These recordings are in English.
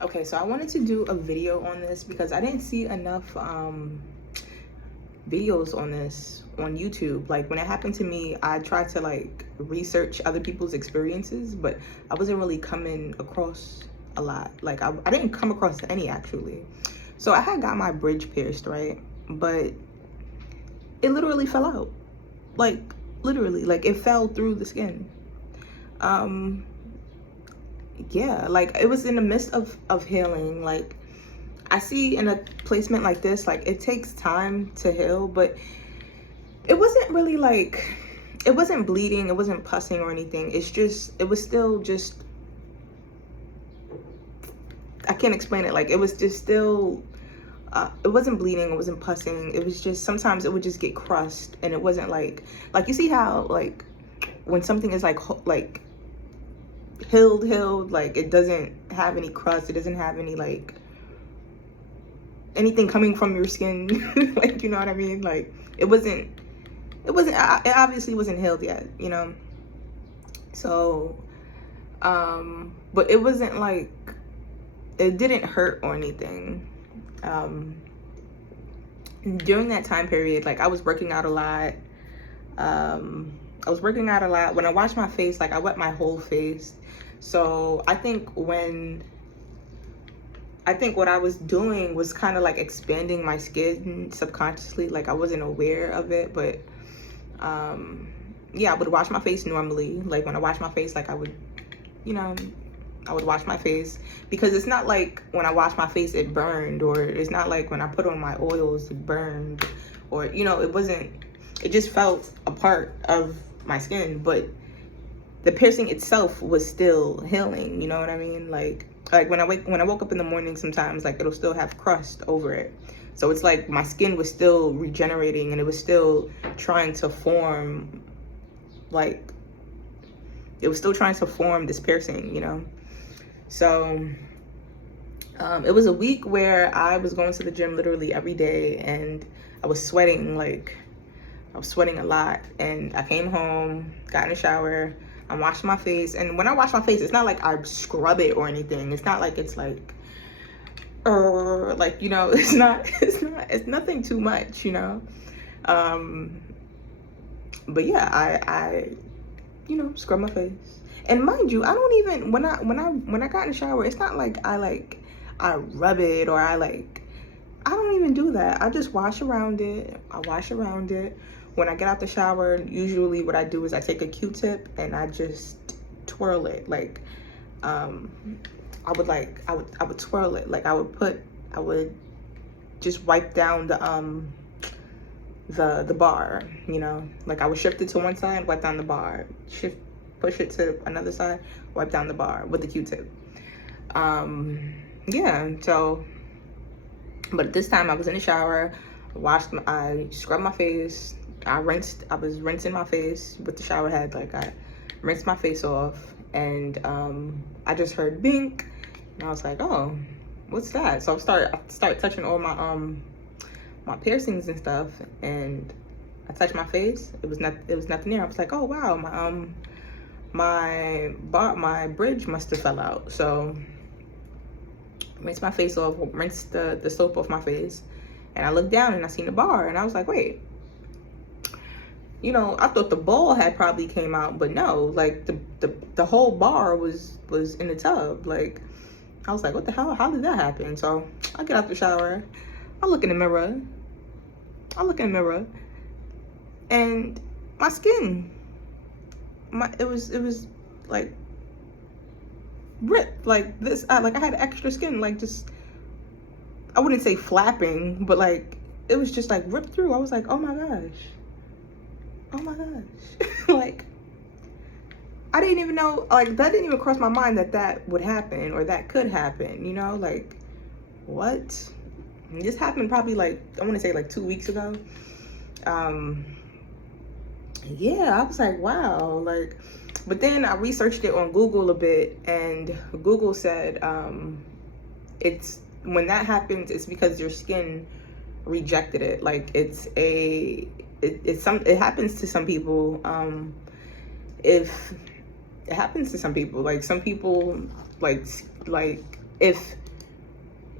Okay, so I wanted to do a video on this because I didn't see enough videos on this on YouTube. Like when it happened to me, I tried to like research other people's experiences, but I wasn't really coming across a lot. Like I didn't come across any actually. So I had got my bridge pierced, right? But it literally fell out. Like literally, like it fell through the skin. Um yeah, like it was in the midst of healing. Like I see in a placement like this, like it takes time to heal, but it wasn't really like, it wasn't bleeding, it wasn't pussing or anything. It's just, it was still just, I can't explain it. Like it was just still, it wasn't bleeding, it wasn't pussing. It was just, sometimes it would just get crushed and it wasn't like you see how like when something is like healed, like it doesn't have any crust, it doesn't have any like anything coming from your skin. Like, you know what I mean? Like it obviously wasn't healed yet, you know? So but it wasn't like, it didn't hurt or anything. During that time period, like I was working out a lot. I was working out a lot. When I washed my face, like I wet my whole face. So I think what I was doing was kind of like expanding my skin subconsciously. Like I wasn't aware of it, but yeah, I would wash my face normally. Like when I wash my face, like I would, you know, I would wash my face, because it's not like when I wash my face it burned, or it's not like when I put on my oils it burned, or you know, it just felt a part of my skin, but the piercing itself was still healing, you know what I mean? Like when I woke up in the morning, sometimes like it'll still have crust over it. So it's like my skin was still regenerating and it was still trying to form, like it was still trying to form this piercing, you know? So it was a week where I was going to the gym literally every day and I was sweating, like I was sweating a lot. And I came home, got in the shower, I washed my face. And when I wash my face, it's not like I scrub it or anything. It's not like it's like, you know, it's nothing too much, you know? But yeah, I you know, scrub my face. And mind you, I don't even, when I got in the shower, it's not like I rub it, or I don't even do that. I just wash around it. I wash around it. When I get out the shower, usually what I do is I take a Q-tip and I just twirl it. Like I would twirl it. Like I would just wipe down the bar, you know? Like I would shift it to one side, wipe down the bar, push it to another side, wipe down the bar with the Q-tip. Yeah, so, but this time I was in the shower, I scrubbed my face, I was rinsing my face with the shower head. Like I rinsed my face off, and I just heard bink, and I was like, oh, what's that? So I start touching all my piercings and stuff, and I touched my face. It was nothing there. I was like, oh wow, my bridge must have fell out. So rinse my face off, rinse the soap off my face, and I looked down and I seen the bar, and I was like, wait, you know, I thought the ball had probably came out, but no, like the whole bar was in the tub. Like I was like, what the hell? How did that happen? So I get out the shower, I look in the mirror, and my skin, it was like ripped like this. Like I had extra skin, like just, I wouldn't say flapping, but like it was just like ripped through. I was like, oh my gosh. Like I didn't even know, like that didn't even cross my mind that would happen, or that could happen, you know? Like what? This happened probably like, I want to say like 2 weeks ago. Yeah, I was like, wow. Like, but then I researched it on Google a bit, and Google said it's, when that happens, it's because your skin rejected it. Like it happens to some people. If it happens to some people, like some people, like if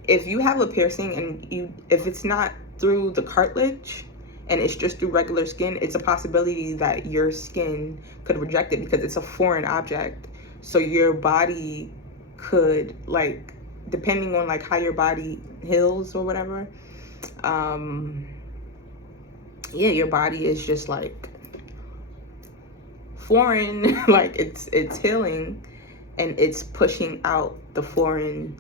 if you have a piercing and if it's not through the cartilage and it's just through regular skin, it's a possibility that your skin could reject it because it's a foreign object. So your body could, like, depending on like how your body heals or whatever, yeah, your body is just like foreign. Like it's healing and it's pushing out the foreign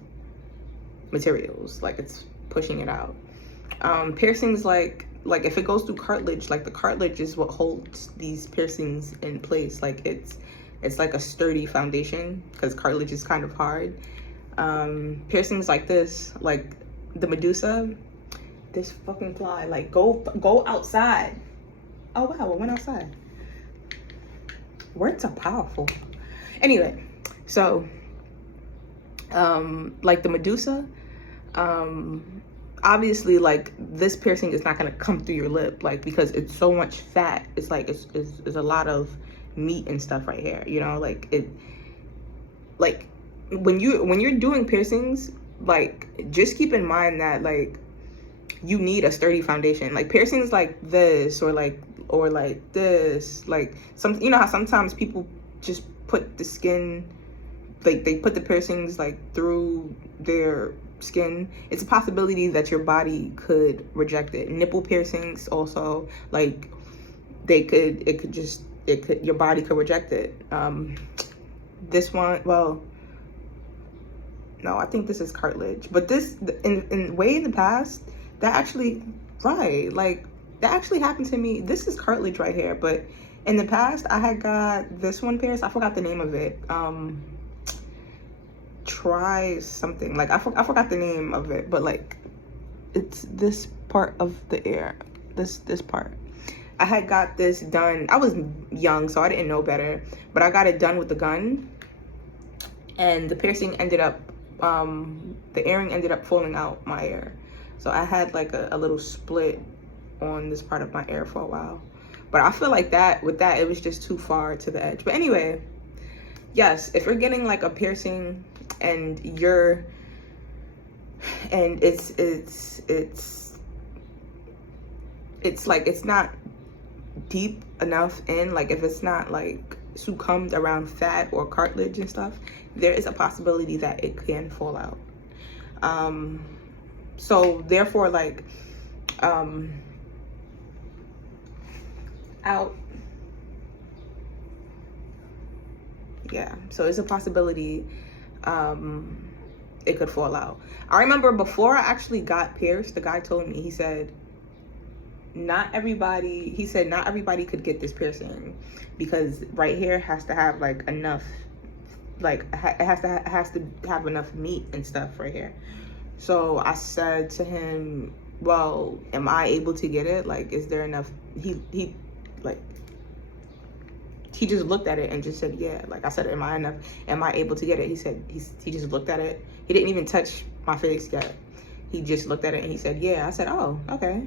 materials, like it's pushing it out. Piercings, like if it goes through cartilage, like the cartilage is what holds these piercings in place. Like it's like a sturdy foundation because cartilage is kind of hard. Piercings like this, like the Medusa, this fucking fly, like go outside. Oh wow, it went outside. Words are powerful. Anyway, so like the Medusa, obviously like this piercing is not going to come through your lip, like because it's so much fat. It's like it's a lot of meat and stuff right here, you know, like it, like when you're doing piercings, like just keep in mind that like you need a sturdy foundation. Like piercings like this or like this, like some, you know how sometimes people just put the skin, like they put the piercings like through their skin. It's a possibility that your body could reject it. Nipple piercings also, like your body could reject it. This one, well, no, I think this is cartilage, but this in way in the past, that actually, right, like that actually happened to me. This is cartilage right here, but in the past I had got this one pierced. I forgot the name of it. Try something, like I forgot the name of it, but like it's this part of the ear, this part. I had got this done. I was young, so I didn't know better, but I got it done with the gun, and the piercing ended up, the earring ended up falling out my ear. So I had like a little split on this part of my ear for a while. But I feel like that, with that, it was just too far to the edge. But anyway, yes, if you're getting like a piercing and it's like it's not deep enough in, like if it's not like succumbed around fat or cartilage and stuff, there is a possibility that it can fall out. So therefore, like out, yeah, so it's a possibility it could fall out. I remember before I actually got pierced, the guy told me, he said not everybody could get this piercing because right here has to have like enough, like it has to have enough meat and stuff right here. So I said to him, well, am I able to get it? Like, is there enough? He just looked at it and just said, yeah. Like I said, am I able to get it? He said, he just looked at it. He didn't even touch my face yet. He just looked at it and he said, yeah. I said, oh, okay.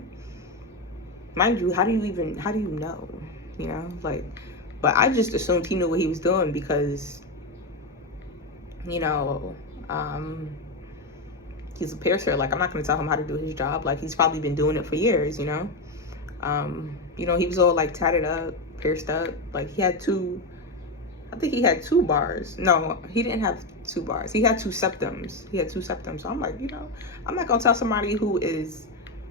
Mind you, how do you know? You know, like, but I just assumed he knew what he was doing because, you know, he's a piercer. Like, I'm not going to tell him how to do his job. Like, he's probably been doing it for years, you know? You know, he was all like tatted up, pierced up. Like he had I think he had 2 bars. No, he didn't have 2 bars. He had 2 septums. So I'm like, you know, I'm not gonna tell somebody who is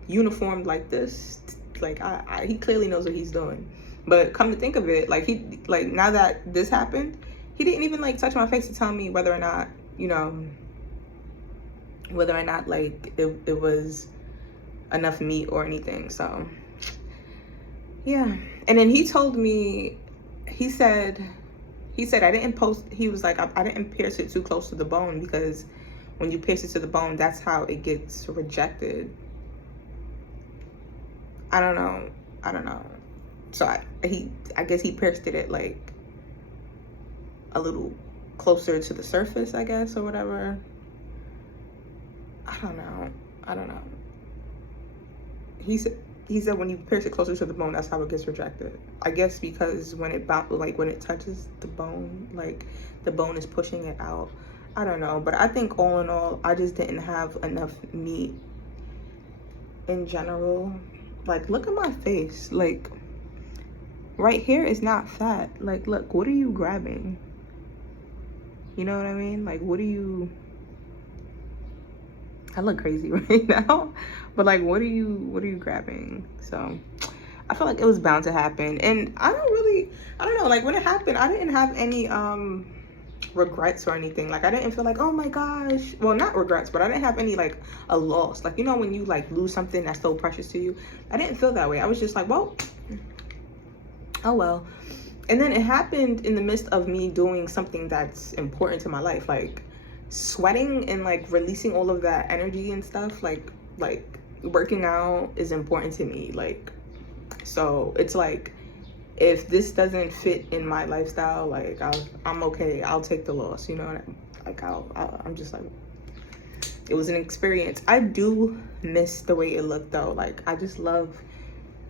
uniformed like this, like he clearly knows what he's doing. But come to think of it, like now that this happened, he didn't even like touch my face to tell me whether or not, you know, like it was enough meat or anything. So yeah. And then he told me, he said I didn't he was like, I didn't pierce it too close to the bone because when you pierce it to the bone, that's how it gets rejected. I don't know. So I guess he pierced it at like a little closer to the surface, I guess, or whatever. I don't know. He said when you pierce it closer to the bone, that's how it gets rejected. I guess because when it touches the bone, like the bone is pushing it out. I don't know, but I think all in all, I just didn't have enough meat in general. Like, look at my face. Like, right here is not fat. Like, look, what are you grabbing? You know what I mean? Like, what are you... I look crazy right now, but like, what are you grabbing? So I feel like it was bound to happen, and I don't know, like when it happened, I didn't have any regrets or anything. Like I didn't feel like, oh my gosh, well, not regrets, but I didn't have any like a loss. Like, you know, when you like lose something that's so precious to you, I didn't feel that way. I was just like, well, oh well. And then it happened in the midst of me doing something that's important to my life, like sweating and like releasing all of that energy and stuff. Like working out is important to me. Like, so it's like, if this doesn't fit in my lifestyle, like I'm okay. I'll take the loss, you know what I mean? Like I'm just like, it was an experience. I do miss the way it looked though. Like I just love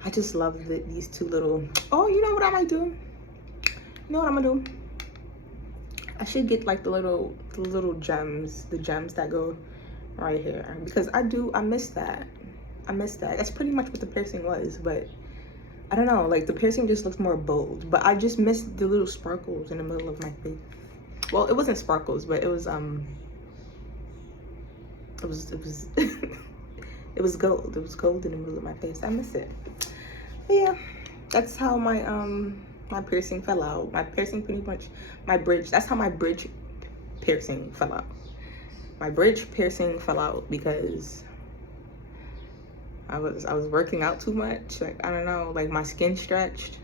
these two little, oh, you know what I might do? You know what I'm gonna do? I should get like the little gems, the gems that go right here, because I miss that. I miss that. That's pretty much what the piercing was, but I don't know, like the piercing just looks more bold, but I just missed the little sparkles in the middle of my face. Well, it wasn't sparkles, but it was it was gold. It was gold in the middle of my face. I miss it. But yeah, that's how my my piercing fell out. My piercing pretty much, my bridge, that's how my bridge piercing fell out. My bridge piercing fell out because I was working out too much. Like, I don't know, like my skin stretched.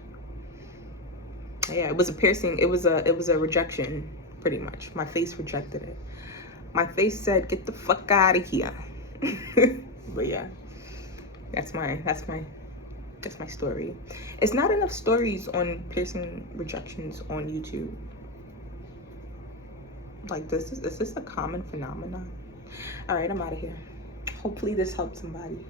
Yeah, it was a piercing. It was a rejection, pretty much. My face rejected it. My face said, get the fuck out of here. But yeah, that's my story. It's not enough stories on piercing rejections on YouTube. Like, is this a common phenomenon? All right, I'm out of here. Hopefully this helped somebody.